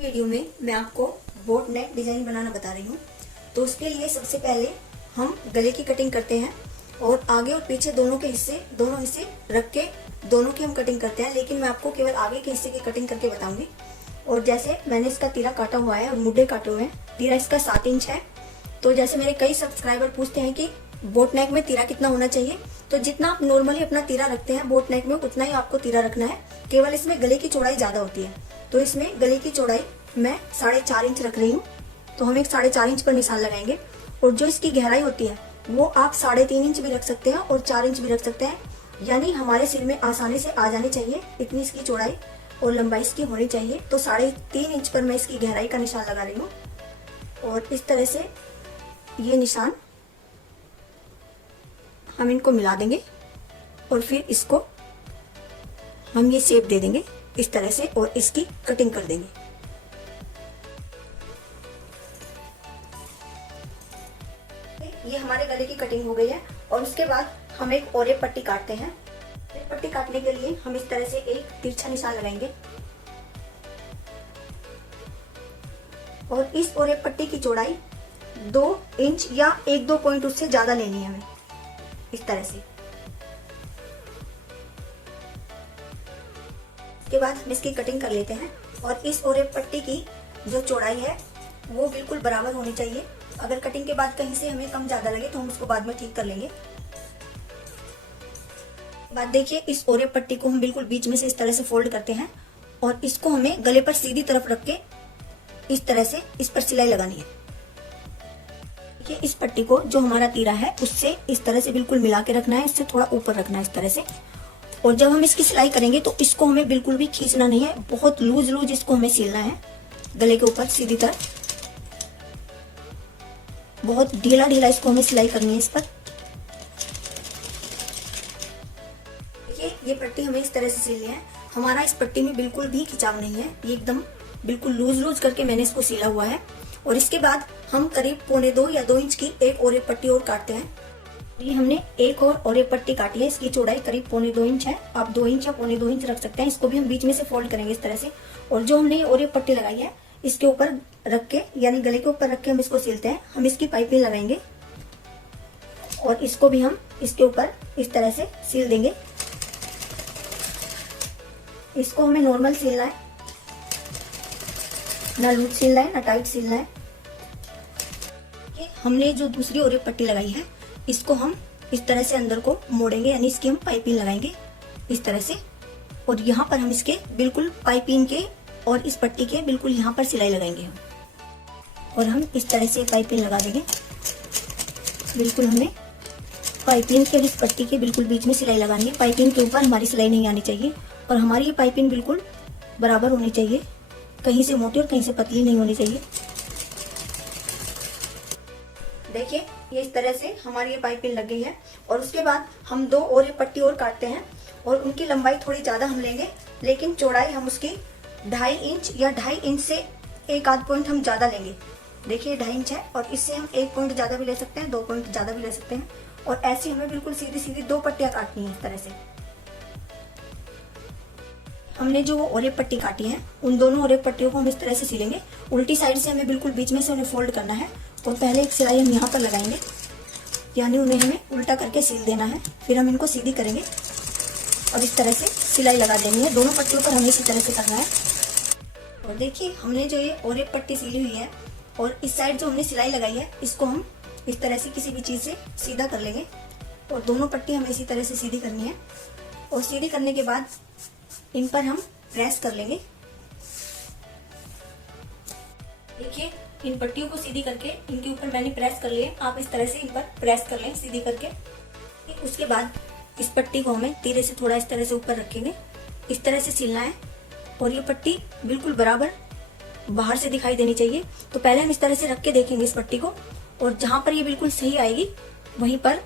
Video में मैं आपको बोट नेक डिजाइन बनाना बता रही हूँ। तो उसके लिए सबसे पहले हम गले की कटिंग करते हैं और आगे और पीछे दोनों हिस्से रख के दोनों की हम कटिंग करते हैं, लेकिन मैं आपको केवल आगे के हिस्से की कटिंग करके बताऊंगी। और जैसे मैंने इसका तीरा काटा हुआ है और मुड्ढे काटे हुए हैं। तीरा इसका 7 इंच है। तो जैसे मेरे कई सब्सक्राइबर पूछते हैं कि बोट नेक में तीरा कितना होना चाहिए, तो जितना आप नॉर्मली अपना तीरा रखते हैं बोट नेक में उतना ही आपको तीरा रखना है। केवल इसमें गले की चौड़ाई ज्यादा होती है, तो इसमें गले की चौड़ाई मैं 4.5 इंच रख रही हूँ। तो हम एक 4.5 इंच पर निशान लगाएंगे। और जो इसकी गहराई होती है वो आप 3.5 इंच भी रख सकते हैं और 4 इंच भी रख सकते हैं, यानी हमारे सिर में आसानी से आ जानी चाहिए इतनी इसकी चौड़ाई और लंबाई इसकी होनी चाहिए। तो 3.5 इंच पर मैं इसकी गहराई का निशान लगा रही हूँ। और इस तरह से ये निशान हम इनको मिला देंगे और फिर इसको हम ये शेप दे देंगे इस तरह से और इसकी कटिंग कर देंगे। ये हमारे गले की कटिंग हो गई है। और उसके बाद हम एक ओरे पट्टी काटते हैं। पट्टी काटने के लिए हम इस तरह से एक तिरछा निशान लगाएंगे और इस ओरे पट्टी की चौड़ाई 2 इंच या 1-2 पॉइंट उससे ज्यादा लेनी है हमें, इस तरह से। इसके बाद हम इसकी कटिंग कर लेते हैं। और इस ओरे पट्टी की जो चौड़ाई है वो बिल्कुल बराबर होनी चाहिए। अगर कटिंग के बाद कहीं से हमें कम ज्यादा लगे तो हम उसको बाद में ठीक कर लेंगे। बात देखिए, इस ओरे पट्टी को हम बिल्कुल बीच में से इस तरह से फोल्ड करते हैं और इसको हमें गले पर सीधी तरफ रख के इस तरह से इस पर सिलाई लगानी है। देखिए, इस पट्टी को जो हमारा तीरा है उससे इस तरह से बिल्कुल मिला के रखना है, इससे थोड़ा ऊपर रखना है इस तरह से। और जब हम इसकी सिलाई करेंगे तो इसको हमें बिल्कुल भी खींचना नहीं है, बहुत लूज इसको हमें सिलना है गले के ऊपर सीधी तरह। बहुत ढीला इसको हमें सिलाई करनी है इस पर। देखिए, ये पट्टी हमें इस तरह से सिलनी है। हमारा इस पट्टी में बिल्कुल भी खिंचाव नहीं है, ये एकदम बिल्कुल लूज करके मैंने इसको सिला हुआ है। और इसके बाद हम करीब 1.25 या 2 इंच की एक ओरे पट्टी और काटते हैं। ये हमने एक और ओरे पट्टी काटी है, इसकी चौड़ाई करीब 1.25 इंच है। आप 2 इंच या 1.25 इंच रख सकते हैं। इसको भी हम बीच में से फोल्ड करेंगे इस तरह से। और जो हमने ओरे पट्टी लगाई है इसके ऊपर रख के, यानी गले के ऊपर रख के हम इसको सिलते हैं। हम इसकी पाइपिंग लगाएंगे और इसको भी हम इसके ऊपर इस तरह से सिल देंगे। इसको हमें नॉर्मल सिलना है, ना लूज सिलना है ना टाइट सिलना है। हमने जो दूसरी ओरे पट्टी लगाई है इसको हम इस तरह से अंदर को मोड़ेंगे, यानी इसकी हम पाइपिंग लगाएंगे इस तरह से। और यहाँ पर हम इसके बिल्कुल पाइपिंग के और इस पट्टी के बिल्कुल यहाँ पर सिलाई लगाएंगे हम। और हम इस तरह से पाइपिंग लगा देंगे। बिल्कुल हमें पाइपिंग के और इस पट्टी के बिल्कुल बीच में सिलाई लगानी है। पाइपिंग के ऊपर हमारी सिलाई नहीं आनी चाहिए और हमारी ये पाइपिंग बिल्कुल बराबर होनी चाहिए, कहीं से मोटी और कहीं से पतली नहीं होनी चाहिए। देखिए, ये इस तरह से हमारी ये पाइपिंग लग गई है। और उसके बाद हम 2 ओरे पट्टी और काटते हैं और उनकी लंबाई थोड़ी ज्यादा हम लेंगे, लेकिन चौड़ाई हम उसकी 2.5 इंच या 2.5 इंच से 1-8 पॉइंट हम ज्यादा लेंगे। देखिए 2.5 इंच है और इससे हम 1 पॉइंट ज्यादा भी ले सकते हैं, 2 पॉइंट ज्यादा भी ले सकते हैं। और ऐसी हमें बिल्कुल सीधी 2 पट्टियां काटनी है इस तरह से। हमने जो ओरे पट्टी काटी है उन दोनों ओरे पट्टियों को हम इस तरह से सिलेंगे। उल्टी साइड से हमें बिल्कुल बीच में से उन्हें फोल्ड करना है। तो पहले एक सिलाई हम यहाँ पर लगाएंगे, यानी उन्हें हमें उल्टा करके सिल देना है। फिर हम इनको सीधी करेंगे और इस तरह से सिलाई लगा देनी है। दोनों पट्टियों पर हमें इसी तरह से करना है। और देखिए, हमने जो ये ओरे पट्टी सिली हुई है और इस साइड जो हमने सिलाई लगाई है इसको हम इस तरह से किसी भी चीज से सीधा कर लेंगे। और दोनों पट्टी हमें इसी तरह से सीधी करनी है। और सीधी करने के बाद इन पर हम प्रेस कर लेंगे। देखिए, इन पट्टियों को सीधी करके इनके ऊपर मैंने प्रेस कर लिया। आप इस तरह से इन पर प्रेस कर लें सीधी करके। उसके बाद इस पट्टी को हमें तीरे से थोड़ा इस तरह से ऊपर रखेंगे, इस तरह से सिलना है। और ये पट्टी बिल्कुल बराबर बाहर से दिखाई देनी चाहिए। तो पहले हम इस तरह से रख के देखेंगे इस पट्टी को, और जहां पर ये बिल्कुल सही आएगी वहीं पर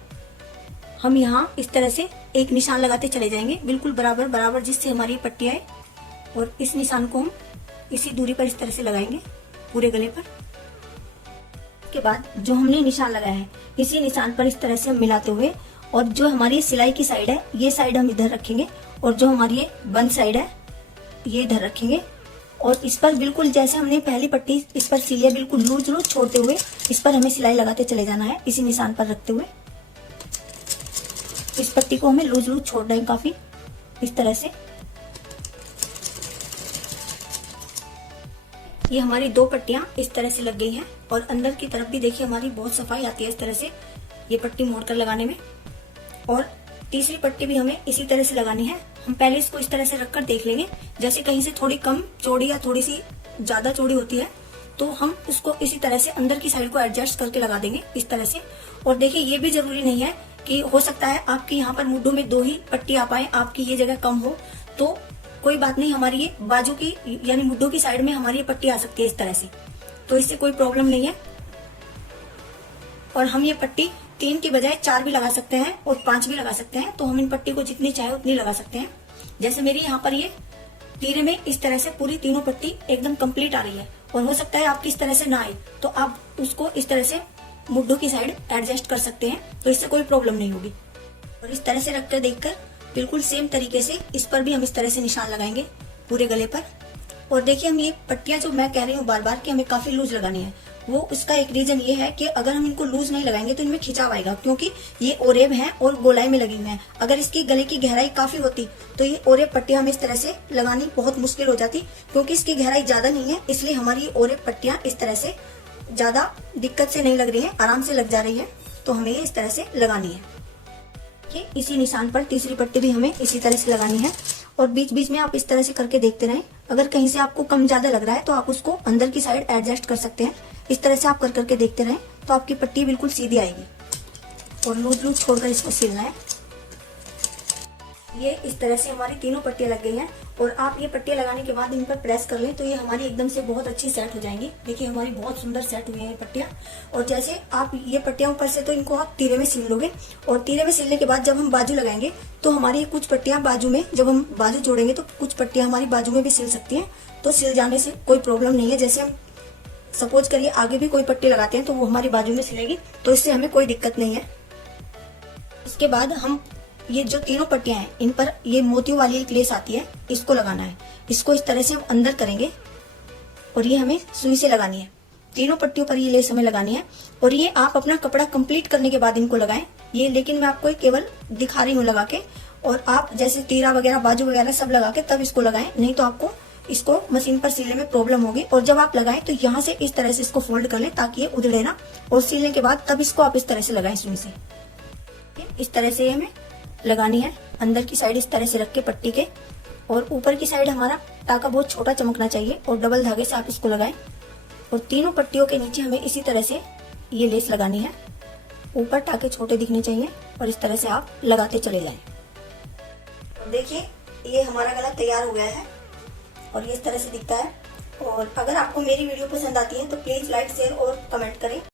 हम यहाँ इस तरह से एक निशान लगाते चले जाएंगे, बिल्कुल बराबर जिससे हमारी पट्टी आए। और इस निशान को हम इसी दूरी पर इस तरह से लगाएंगे पूरे गले पर। के बाद जो हमने निशान लगाया है इसी निशान पर इस तरह से हम मिलाते हुए, और जो हमारी सिलाई की साइड है ये साइड हम इधर रखेंगे और जो हमारी ये बंद साइड है ये इधर रखेंगे। और इस पर बिल्कुल जैसे हमने पहली पट्टी इस पर सिली है, बिल्कुल लूज लूज छोड़ते हुए इस पर हमें सिलाई लगाते चले जाना है, इसी निशान पर रखते हुए। इस पट्टी को हमें लूज लूज छोड़ना है काफी, इस तरह से। ये हमारी 2 पट्टियां इस तरह से लग गई हैं और अंदर की तरफ भी देखिए हमारी बहुत सफाई आती है इस तरह से ये पट्टी मोड़कर लगाने में। और तीसरी पट्टी भी हमें इसी तरह से लगानी है। हम पहले इसको इस तरह से रखकर देख लेंगे, जैसे कहीं से थोड़ी कम चौड़ी या थोड़ी सी ज्यादा चौड़ी होती है तो हम उसको इसी तरह से अंदर की साइड को एडजस्ट करके लगा देंगे इस तरह से। और देखिए ये भी जरूरी नहीं है कि हो सकता है आपकी यहाँ पर मुड्ढों में 2 ही पट्टी आ पाए, आपकी ये जगह कम हो तो कोई बात नहीं, हमारी ये बाजू की यानी मुड्ढों की साइड में हमारी ये पट्टी आ सकती है इस तरह से, तो इससे कोई प्रॉब्लम नहीं है। और हम ये पट्टी 3 की बजाय 4 भी लगा सकते हैं और 5 भी लगा सकते हैं, तो हम इन पट्टी को जितनी चाहे उतनी लगा सकते हैं। जैसे मेरी यहाँ पर ये तीरे में इस तरह से पूरी तीनों पट्टी एकदम कंप्लीट आ रही है और हो सकता है आपकी इस तरह से ना आए तो आप उसको इस तरह से मुड्ढों की साइड एडजस्ट कर सकते हैं, तो इससे कोई प्रॉब्लम नहीं होगी। और इस तरह से रखकर देखकर बिल्कुल सेम तरीके से इस पर भी हम इस तरह से निशान लगाएंगे पूरे गले पर। और देखिए हम ये पट्टियां जो मैं कह रही हूँ बार बार कि हमें काफी लूज लगानी है, वो उसका एक रीजन ये है कि अगर हम इनको लूज नहीं लगाएंगे तो इनमें खिंचाव आएगा, क्योंकि ये ओरेब है और गोलाई में लगी हुई है। अगर इसकी गले की गहराई काफी होती तो ये ओरेब पट्टियां हमें इस तरह से लगानी बहुत मुश्किल हो जाती, क्योंकि इसकी गहराई ज्यादा नहीं है, इसलिए हमारी ओरेब पट्टियां इस तरह से ज्यादा दिक्कत से नहीं लग रही है, आराम से लग जा रही है। तो हमें ये इस तरह से लगानी है कि इसी निशान पर तीसरी पट्टी भी हमें इसी तरह से लगानी है। और बीच बीच में आप इस तरह से करके देखते रहें, अगर कहीं से आपको कम ज्यादा लग रहा है तो आप उसको अंदर की साइड एडजस्ट कर सकते हैं। इस तरह से आप कर करके देखते रहें तो आपकी पट्टी बिल्कुल सीधी आएगी। और लूज लूज छोड़कर इसको सिलना है। ये इस तरह से हमारी तीनों पट्टियां लग गई हैं और आप ये पट्टियां लगाने के बाद इन पर प्रेस कर लें तो ये हमारी एकदम से बहुत अच्छी सेट हो जाएंगी। देखिए हमारी बहुत सुंदर सेट हुई है ये पट्टियां। और जैसे आप ये पट्टियां ऊपर से तो इनको आप तीरे में सिल लोगे और तीरे में सिलने के बाद जब हम बाजू लगाएंगे तो हमारी कुछ पट्टियां बाजू में, जब हम बाजू जोड़ेंगे तो कुछ पट्टियां हमारी बाजू में भी सिल सकती हैं, तो सिल जाने से कोई प्रॉब्लम नहीं है। जैसे हम सपोज करिए आगे भी कोई पट्टी लगाते हैं तो वो हमारी बाजू में सिलेगी, तो इससे हमें कोई दिक्कत नहीं है। इसके बाद हम ये जो तीनों पट्टियां हैं इन पर ये मोतियों वाली एक लेस आती है, इसको लगाना है। इसको इस तरह से हम अंदर करेंगे और ये हमें सुई से लगानी है। तीनों पट्टियों पर ये लेस हमें लगानी है और ये आप अपना कपड़ा कंप्लीट करने के बाद इनको लगाएं। ये लेकिन मैं आपको केवल दिखा रही हूँ लगा के, और आप जैसे तीरा वगैरह बाजू वगैरह सब लगा के तब इसको लगाएं, नहीं तो आपको इसको मशीन पर सिलने में प्रॉब्लम होगी। और जब आप लगाएं तो यहाँ से इस तरह से इसको फोल्ड कर लें ताकि ये उधड़े ना, और सिलने के बाद तब इसको आप इस तरह से लगाएं सुई से। इस तरह से हमें लगानी है अंदर की साइड इस तरह से रख के पट्टी के, और ऊपर की साइड हमारा टाका बहुत छोटा चमकना चाहिए और डबल धागे से आप इसको लगाएं। और तीनों पट्टियों के नीचे हमें इसी तरह से ये लेस लगानी है। ऊपर टाके छोटे दिखने चाहिए और इस तरह से आप लगाते चले जाएं। देखिए ये हमारा गला तैयार हो गया है और ये इस तरह से दिखता है। और अगर आपको मेरी वीडियो पसंद आती है तो प्लीज लाइक शेयर और कमेंट करें।